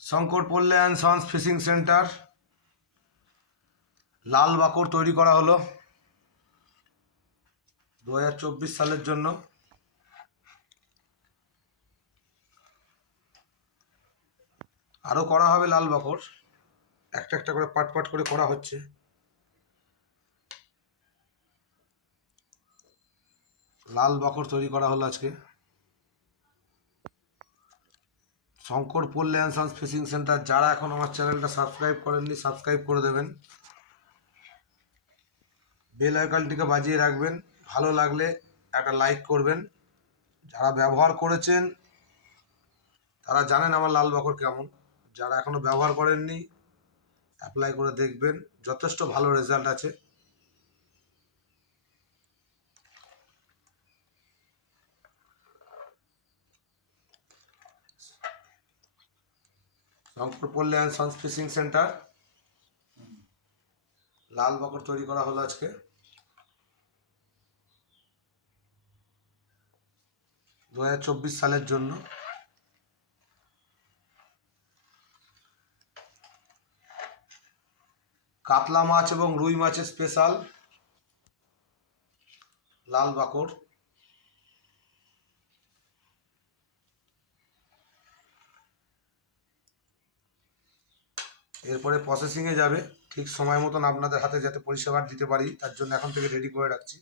Shankar Palle and sons fishing centre. লাল বাকর তৈরি করা হলো দু সালের জন্য। আরও করা হবে লাল বাকর। একটা একটা করে পাট পাট করে করা হচ্ছে। লাল বাকর তৈরি করা হলো আজকে। Shankar Palle sons fishing centre, যারা এখন আমার চ্যানেলটা সাবস্ক্রাইব করেননি, সাবস্ক্রাইব করে দেবেন। বেল আইকনটিকে বাজিয়ে রাখবেন, ভালো লাগলে একটা লাইক করবেন। যারা ব্যবহার করেছেন, তারা জানেন আমার লাল বাকর কেমন। যারা এখনও ব্যবহার করেননি অ্যাপ্লাই করে দেখবেন, যথেষ্ট ভালো রেজাল্ট আছে। Rangpur Palli and sons fishing centre লাল বকর তৈরি করা হলো আজকে। দু হাজার চব্বিশ সালের জন্য। কাতলা মাছ এবং রুই মাছের স্পেশাল লাল বাকর। এরপরে প্রসেসিংয়ে যাবে। ঠিক সময় মতন আপনাদের হাতে যাতে পরিষেবা দিতে পারি, তার জন্য এখন থেকে রেডি করে রাখছি।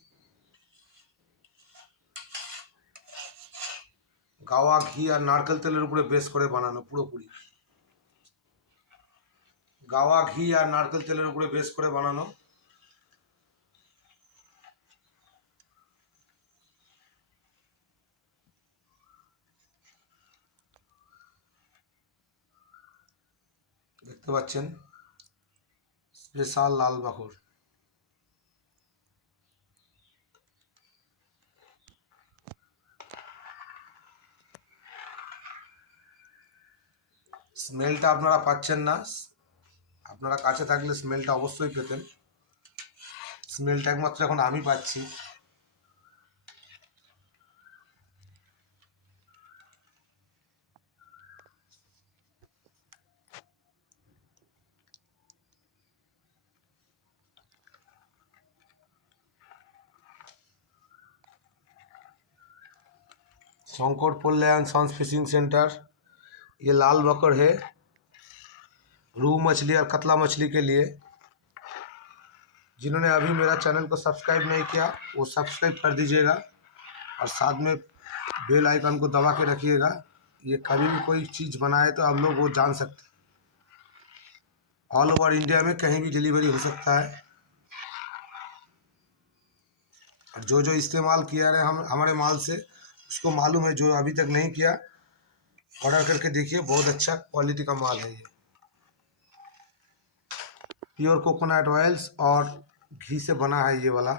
গাওয়া ঘি আর নারকেল তেলের উপরে বেশ করে বানানো, পুরোপুরি। গাওয়া ঘি আর নারকেল তেলের উপরে বেশ করে বানানো। দেখতে পাচ্ছেন? স্পেশাল লাল বাকর স্মেলটা আপনারা পাচ্ছেন না। আপনারা কাছে থাকলে স্মেলটা অবশ্যই পেতেন। স্মেলটা একমাত্র এখন আমি পাচ্ছি। Shankar and sons fishing centre ये लाल बकर है, रूह मछली और कतला मछली के लिए। जिन्होंने अभी मेरा चैनल को सब्सक्राइब नहीं किया, वो सब्सक्राइब कर दीजिएगा और साथ में बेल आइकन को दबा के रखिएगा। ये कभी भी कोई चीज़ बनाए तो आप लोग वो जान सकते हैं। ऑल ओवर इंडिया में कहीं भी डिलीवरी हो सकता है। और जो जो इस्तेमाल किया है हम, हमारे माल से उसको मालूम है, जो अभी तक नहीं किया, ऑर्डर करके देखिए, बहुत अच्छा क्वालिटी का माल है ये। प्योर कोकोनट ऑयल्स और घी से बना है ये वाला।